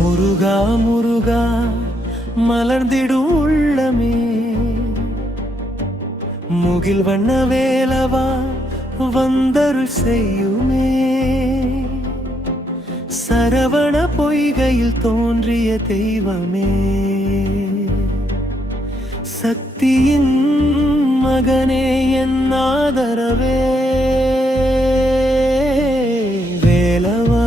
முருகா முருகா மலர்ந்திடும் உள்ளமே, முகில் வண்ண வேலவா வந்தருள் செய்யுமே. சரவண பொய்கையில் தோன்றிய தெய்வமே, சக்தியின் மகனே என் ஆதரவே. வேலவா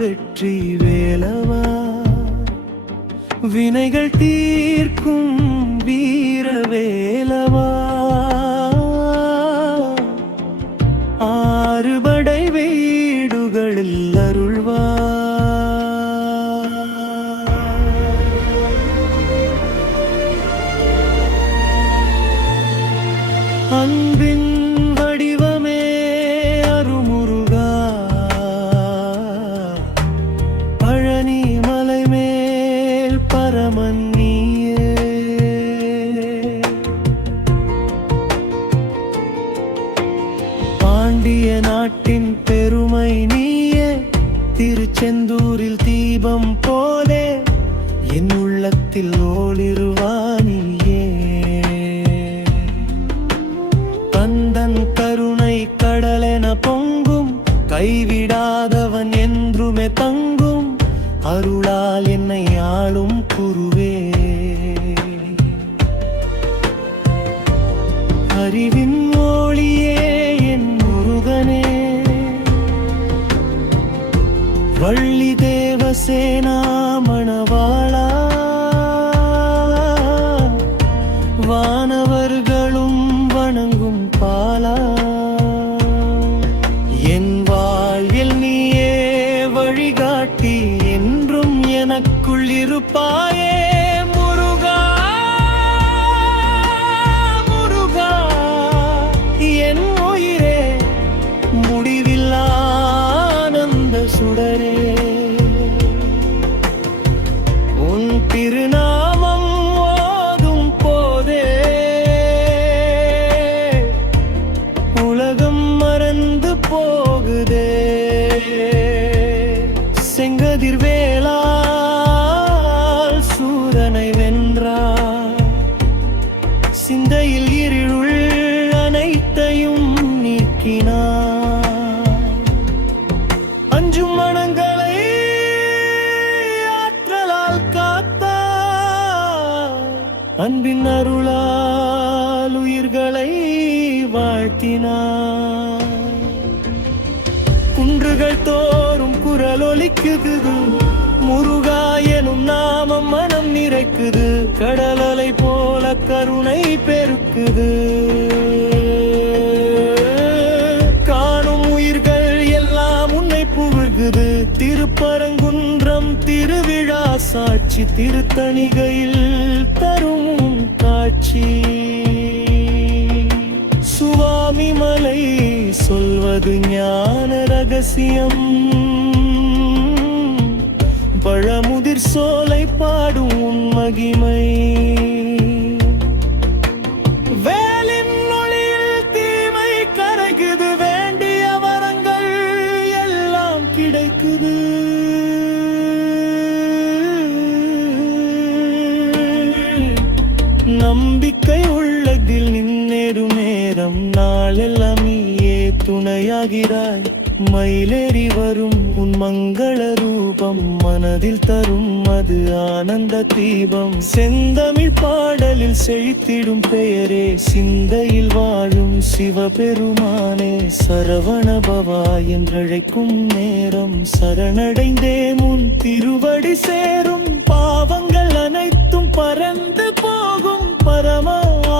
வெற்றி வேலவா, வினைகள் தீர்க்கும் வீர வேலவா. ஆறுபடை வீடுகளில் அருள்வா. அன்பின் வடிவமே அருமுருகா, பழனி மலை மேல் பரமன் நீயே. பாண்டிய நாட்டின் பெருமை நீயே, திருச்செந்தூரில் தீபம் போலே என் உள்ளத்தில் ஒளிருவானியே. கந்தன் கருணை கடலென பொங்கும், கைவிடாதவன் என்றுமே தங்கும், அருளால் என்னை ஆளும் குருவே. அறிவின் ஒளியே என் முருகனே, வள்ளி தேவசேனா மணவாளா. வானவர்களும் வணங்கும் பாலா, என் வாழ்வில் நீயே வழிகாட்டி என்றும் எனக்குள் இருப்பாயே. முருகா முருகா என் உயிரே, முடிவில்லா ஆனந்த சுடரே. உன் திருநாமம் ஓதும் போதே உலகம் மறந்து போகுதே. செங்கதிர் வேளால் சூரனை வென்றார், சிந்தையில் இருள் அனைத்தையும் நீக்கினார். அஞ்சும் மனங்களை ஆற்றலால் காத்தார், அன்பின் அருளால் உயிர்களை வாழ்த்தினார். குன்றுகள் தோறும் குரல் ஒலிக்குது, முருகா எனும் நாமம் மனம் நிறைக்குது. கடலலை போல கருணை பெருக்குது, காணும் உயிர்கள் எல்லாம் உன்னை புகழ்குது. திருப்பரங்குன்றம் திருவிழா சாட்சி, திருத்தணிகையில் தரும் காட்சி. சுவாமி மலை சொல்வது ஞான ரகசியம், பழமுதிர் சோலை பாடும் உன் மகிமை. வேலின் ஒளியில் தீமை கரைக்குது, வேண்டிய வரங்கள் எல்லாம் கிடைக்குது. நம்பிக்கை உள்ளதில் நின்னேறும் நேரம், நாளெல்லாம் நீயே துணையாகிறாய். மயிலேறி வரும் உன் மங்கள ரூபம், மனதில் தரும் அது ஆனந்த தீபம். செந்தமிழ் பாடலில் செழித்திடும் பெயரே, சிந்தையில் வாழும் சிவபெருமானே. சரவண பவா என்றழைக்கும் நேரம், சரணடைந்தே முன் திருவடி சேரும். பாவங்கள் அனைத்தும் பறந்து போகும், பரம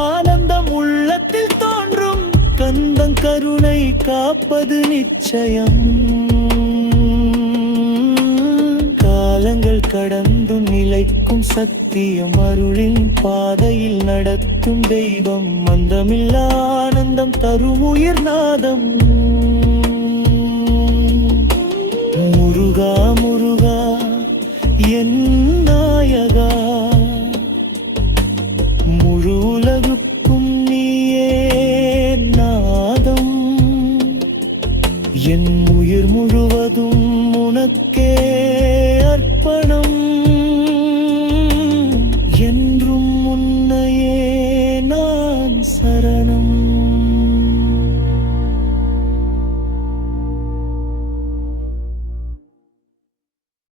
ஆனந்தம் உள்ளத்தில் தோன்றும். கந்தன் கருணை காப்பது நிச்சயம், காலங்கள் கடந்து நிலைக்கும் சத்தியம். அருளின் பாதையில் நடத்தும் தெய்வம், மந்தமில்லா ஆனந்தம் தரும் உயிர் நாதம். முருகா முருகா என் நாயகா, முழு உலகுக்கும் நீயே நாதம். என் உயிர் முழுவதும் உனக்கே அர்ப்பணம் என்றும் உன்னையே நான் சரணம்